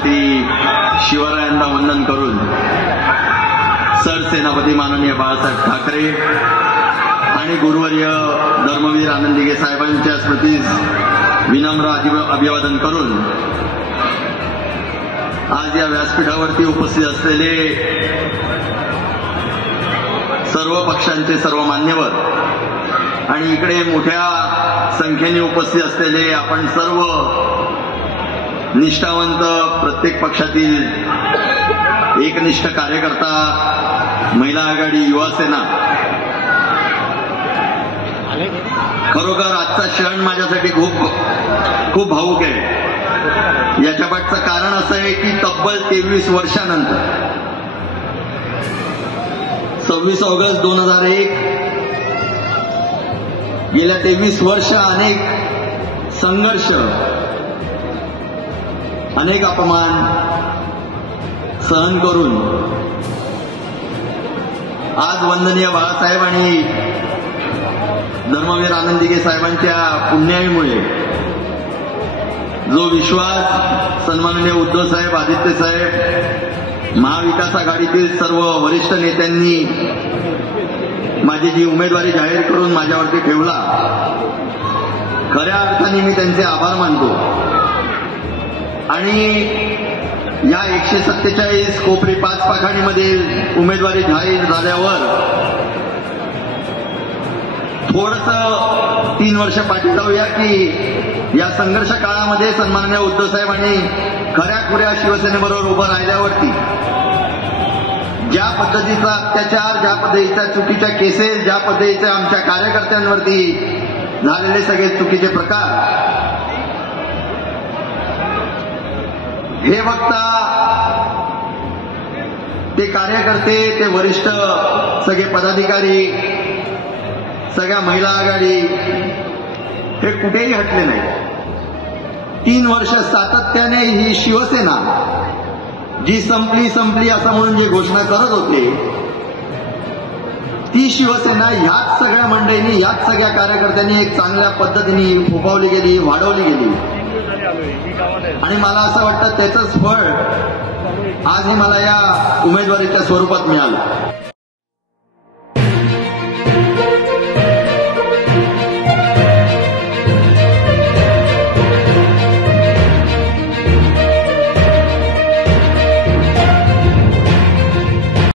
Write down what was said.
छत्रपती शिवरायांना वंदन करून सरसेनापती माननीय बाळासाहेब ठाकरे आणि गुरुवर्य धर्मवीर आनंद दिघे साहेबांच्या स्मृतीस विनम्र अभिवादन करून आज या व्यासपीठावरती उपस्थित असलेले सर्व पक्षांचे सर्व मान्यवर आणि इकडे मोठ्या संख्येने उपस्थित असलेले आपण सर्व निष्ठावंत प्रत्येक पक्षातील एकनिष्ठ कार्यकर्ता, महिला आघाडी, युवा सेना, खरोखर आजचा क्षण माझ्यासाठी खूप भावुक आहे. याच्या पाठचं कारण असं आहे की तब्बल 23 वर्षानंतर 26 ऑगस्ट 2001 गेल्या 23 वर्ष अनेक संघर्ष, अनेक अपमान सहन करून आज वंदनीय बाळासाहेब आणि धर्मवीर आनंद दिघे साहेबांच्या पुण्याईमुळे जो विश्वास सन्माननीय उद्धव साहेब, आदित्य साहेब, महाविकास आघाडीतील सर्व वरिष्ठ नेत्यांनी माझी जी उमेदवारी जाहीर करून माझ्यावरती ठेवला, खऱ्या अर्थाने मी त्यांचे आभार मानतो. आणि या 147 कोपरी 5 पाखाडीमध्ये उमेदवारी जाहीर झाल्यावर थोडंसं 3 वर्ष पाठी जाऊया की या संघर्ष काळामध्ये सन्माननीय उद्धव साहेबांनी खऱ्या शिवसेनेबरोबर उभं राहिल्यावरती ज्या पद्धतीचा अत्याचार, ज्या पद्धतीच्या चुकीच्या केसेस, ज्या पद्धतीचे आमच्या कार्यकर्त्यांवरती झालेले सगळे चुकीचे प्रकार हे बघता ते कार्यकर्ते, ते वरिष्ठ सगळे पदाधिकारी, सगळ्या महिला आघाडी हे कुठेही हटले नाही. 3 वर्ष सातत्याने ही शिवसेना जी संपली असं म्हणून जी घोषणा करत होते, ती शिवसेना ह्याच सगळ्या मंडळींनी, ह्याच सगळ्या कार्यकर्त्यांनी एक चांगल्या पद्धतीने फोफावली गेली, वाढवली गेली. आणि मला असं वाटतं त्याचंच फळ आज हे मला या उमेदवारीच्या स्वरूपात मिळालं.